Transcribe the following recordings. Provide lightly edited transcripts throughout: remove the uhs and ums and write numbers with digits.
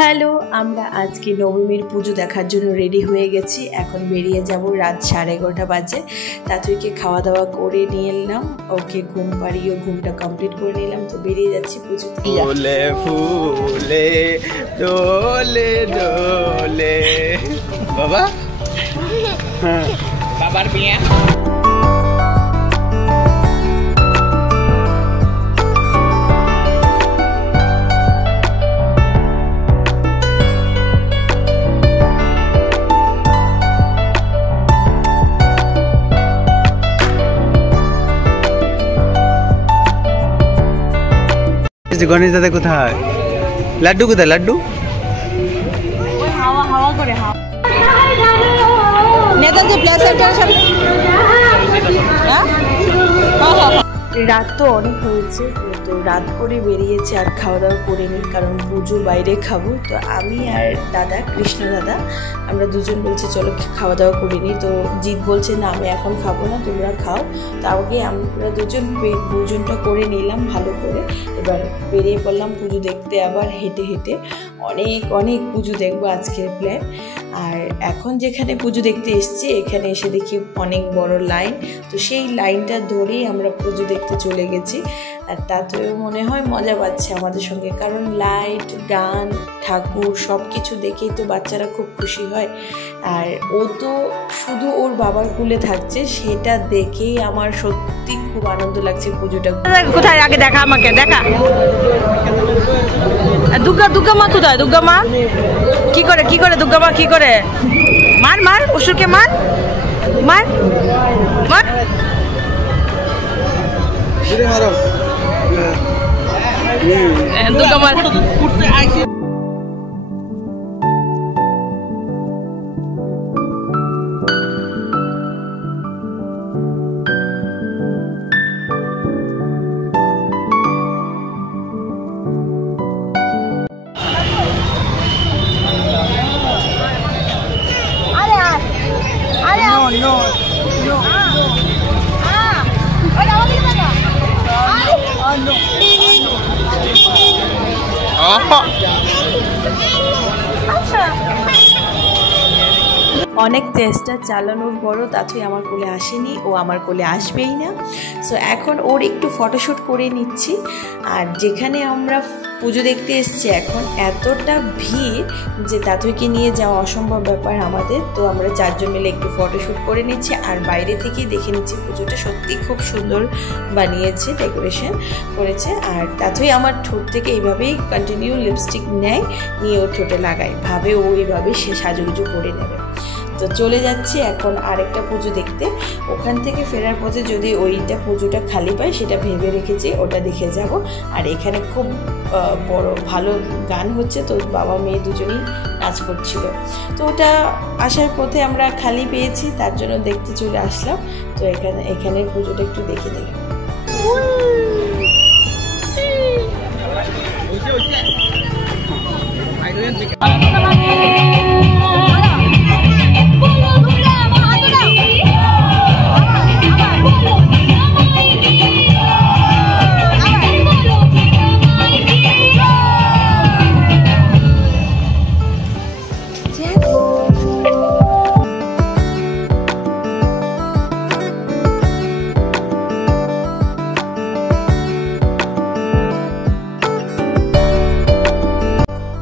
Hello, আমরা আজকে নবমীর পুজো দেখার জন্য রেডি হয়ে গেছি। এখন বেরিয়ে যাব, রাত 11:30 বাজে। তাতুইকে খাওয়া দাওয়া করে নিয়ে এলাম, ওকে ঘুম পাড়িয়ে ঘুমটা কমপ্লিট করে নিলাম, তো বেরিয়ে যাচ্ছি পুজো। ফুলে ফুলে দোলে দোলে বাবা, বাবার বিয়ে। গণেশ দাদা কোথায়? লাড্ডু কোথায়? লাড্ডু হাওয়া হাওয়া করে নেতাজি প্লে সেন্টারের সামনে। রাত তো অনেক হয়েছে, তো রাত করে বেরিয়েছে আর খাওয়া দাওয়া করে নিই, কারণ পুজো বাইরে খাবো। তো আমি আর দাদা, কৃষ্ণ দাদা, আমরা দুজন বলছি চলো খাওয়া দাওয়া করে নিই। তো জিৎ বলছে না আমি এখন খাবো না, তোমরা খাও। তো আগে আমরা দুজনটা করে নিলাম ভালো করে। এবার বেরিয়ে পড়লাম পুজো দেখতে, আবার হেঁটে হেঁটে অনেক অনেক পুজো দেখবো আজকের প্ল্যান। আর এখন যেখানে পুজো দেখতে এসেছি এখানে এসে দেখি অনেক বড় লাইন, তো সেই লাইনটা ধরেই আমরা পুজো দেখতে চলে গেছি। আর তাতেও মনে হয় মজা পাচ্ছে আমাদের সঙ্গে, কারণ লাইট, গান, ঠাকুর সব কিছু দেখেই তো বাচ্চারা খুব খুশি হয়। আর ও তো শুধু ওর বাবার কুলে থাকছে, সেটা দেখেই আমার সত্যি খুব আনন্দ লাগছে পুজোটা। কোথায় আগে দেখা, আমাকে দেখা। দুর্গা মা কোথায়? দুর্গা মা কি করে দুর্গা মা কি করে? মার মার, অসুরকে মার মার মার। দুর্গা মা অনেক চেষ্টা চালানোর পরও তাতুই আমার কোলে আসেনি, ও আমার কোলে আসবেই না। সো এখন ওর একটু ফটোশ্যুট করে নিচ্ছি। আর যেখানে আমরা পুজো দেখতে এসেছি এখন এতটা ভিড় যে তাতুইকে নিয়ে যাওয়া অসম্ভব ব্যাপার আমাদের। তো আমরা চারজন মিলে একটু ফটোশ্যুট করে নিচ্ছি আর বাইরে থেকেই দেখে নিচ্ছি পুজোটা সত্যি খুব সুন্দর বানিয়েছে, ডেকোরেশন করেছে। আর তাতুই আমার ঠোঁট থেকে এইভাবেই কন্টিনিউ লিপস্টিক নিয়ে ওর ঠোঁটে লাগায়, ভাবে ও এইভাবে সে সাজুগুজু করে নেবে। তো চলে যাচ্ছি এখন আরেকটা পুজো দেখতে। ওখান থেকে ফেরার পথে যদি ওইটা পুজোটা খালি পাই সেটা ভেবে রেখেছি, ওটা দেখে যাব। আর এখানে খুব বড় ভালো গান হচ্ছে, তো বাবা মেয়ে দুজনেই নাচ করছিল। তো ওটা আসার পথে আমরা খালি পেয়েছি, তার জন্য দেখতে চলে আসলাম। তো এখানে পুজোটা একটু দেখে নিলাম।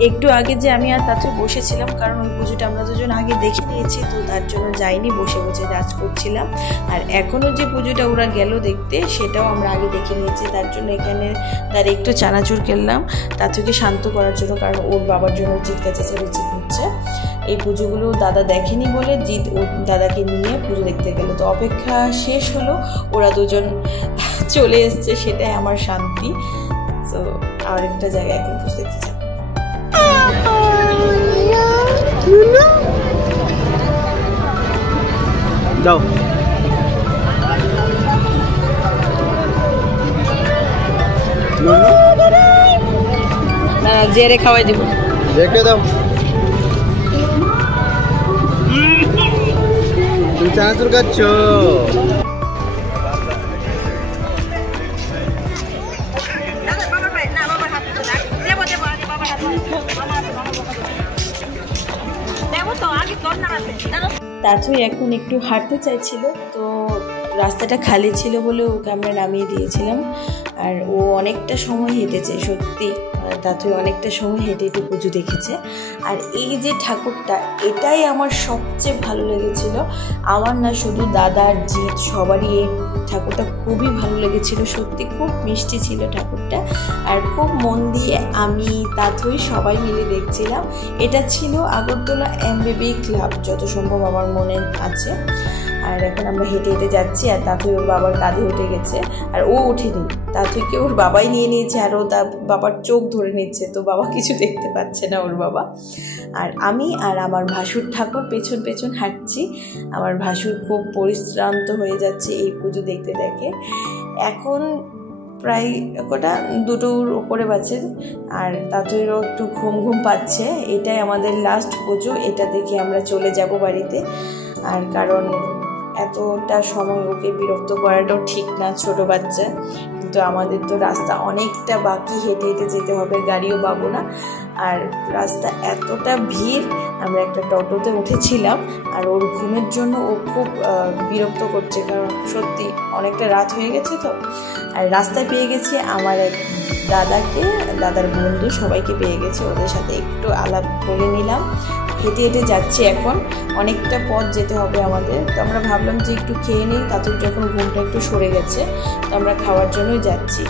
একটু আগে যে আমি আর তাতে বসেছিলাম, কারণ ওই পুজোটা আমরা দুজন আগে দেখে নিয়েছি, তো তার জন্য যাইনি, বসে বসে নাচ করছিলাম। আর এখনও যে পুজোটা ওরা গেল দেখতে সেটাও আমরা আগে দেখে নিয়েছি, তার জন্য এখানে তার একটু চানাচুর খেললাম তাতুকে শান্ত করার জন্য, কারণ ওর বাবার জন্য চিৎকার চেঁচামেচি হচ্ছে। এই পুজোগুলো দাদা দেখেনি বলে জিৎ ওর দাদাকে নিয়ে পুজো দেখতে গেল। তো অপেক্ষা শেষ হলো, ওরা দুজন চলে এসছে, সেটাই আমার শান্তি। তো আরেকটা জায়গায় এখন পুজো দেখতে চাই। যাও জেরে খাওয়াই দিব, দেখে দাও। তুমি চানাচুর খাচ্ছ? তাথই এখন একটু হাঁটতে চাইছিল, তো রাস্তাটা খালি ছিল বলে ওকে আমরা নামিয়ে দিয়েছিলাম। আর ও অনেকটা সময় হেঁটেছে, সত্যি তাথই অনেকটা সময় হেঁটে হেঁটে পুজো দেখেছে। আর এই যে ঠাকুরটা, এটাই আমার সবচেয়ে ভালো লেগেছিল। আমার না, শুধু দাদার, জিৎ, সবারই এই ঠাকুরটা খুবই ভালো লেগেছিল। সত্যি খুব মিষ্টি ছিল ঠাকুরটা, আর খুব মন দিয়ে আমি তাথই সবাই মিলে দেখছিলাম। এটা ছিল আগরতলা এমবিবি ক্লাব, যত সম্ভব আমার মনে আছে। আর এখন আমরা হেঁটে হেঁটে যাচ্ছি, আর তাথই ওর বাবার কাঁধে উঠে গেছে, আর ও ওঠেনি, তাথইকে ওর বাবাই নিয়ে নিয়েছে, আর ও তার বাবার চোখ ধরে নিচ্ছে, তো বাবা কিছু দেখতে পাচ্ছে না ওর বাবা। আর আমি আর আমার ভাসুর ঠাকুর পেছন পেছন হাঁটছি। আমার ভাসুর খুব পরিশ্রান্ত হয়ে যাচ্ছে এই পুজো দেখতে দেখে। এখন প্রায় কটা 2টোর উপরে বাজে, আর তাথইরও একটু ঘুম ঘুম পাচ্ছে। এটাই আমাদের লাস্ট পুজো, এটা দেখে আমরা চলে যাব বাড়িতে। আর কারণ এতটা সময় ওকে বিরক্ত করাটাও ঠিক না, ছোট বাচ্চা, কিন্তু আমাদের তো রাস্তা অনেকটা বাকি, হেঁটে হেঁটে যেতে হবে, গাড়িও পাবো না। আর রাস্তা এতটা ভিড়, আমরা একটা টোটোতে উঠেছিলাম, আর ওর ঘুমের জন্য ও খুব বিরক্ত করছে, কারণ সত্যি অনেকটা রাত হয়ে গেছে তো। আর রাস্তায় পেয়ে গেছে আমার এক দাদাকে, দাদার বন্ধু, সবাইকে পেয়ে গেছে, ওদের সাথে একটু আলাপ করে নিলাম। হেঁটে হেঁটে যাচ্ছি, এখন অনেকটা পথ যেতে হবে আমাদের, তো আমরা ভাবলাম যে একটু খেয়ে নিই। তাদের যখন ঘুমটা একটু সরে গেছে, তো আমরা খাওয়ার জন্যই যাচ্ছি।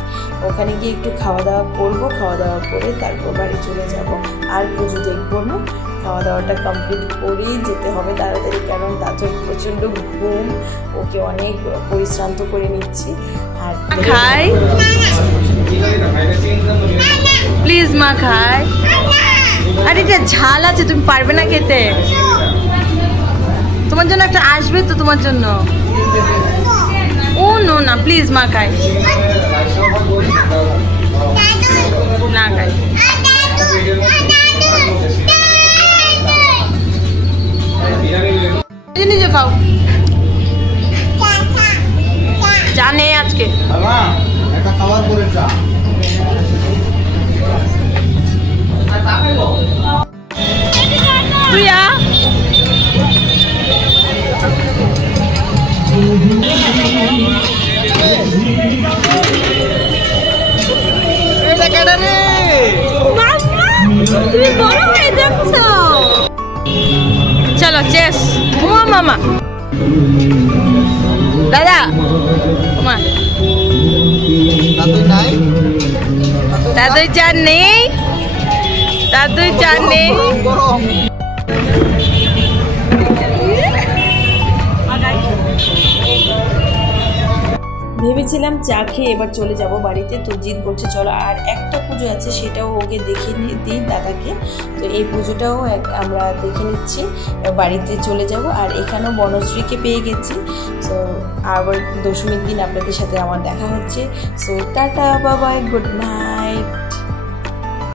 ওখানে গিয়ে একটু খাওয়া দাওয়া করবো, খাওয়া দাওয়া করে তারপর বাড়ি চলে যাব। আর পুজো দেখবো না, খাওয়া দাওয়াটা কমপ্লিট করেই যেতে হবে তাড়াতাড়ি, কারণ তাদের প্রচণ্ড ঘুম, ওকে অনেক পরিশ্রান্ত করে নিচ্ছি। আর খাই প্লিজ মা, খাই। আর এটা ঝাল আছে, তুমি পারবে না খেতে। তোমার জন্য একটা আসবে তো, তোমার জন্য। ও নো না, প্লিজ মা, খাই না, খাই। নিজে খাও, চা নেই আজকে। প্রিয়া, তুমি বড় হয়ে যাচ্ছ। চলো চেস। মামা, দাদা, দাদুই চা নেই, দাদুই চা নেই। ভেবেছিলাম চা খেয়ে এবার চলে যাব বাড়িতে, তো জিৎ বলছে চলো আর একটা পুজো আছে, সেটাও ওকে দেখে দিই দাদাকে। তো এই পুজোটাও আমরা দেখে নিচ্ছি, বাড়িতে চলে যাব। আর এখানেও বনশ্রীকে পেয়ে গেছি। সো আবার দশমীর দিন আপনাদের সাথে আমার দেখা হচ্ছে। সো টাটা, বাবাই, গুড নাইট।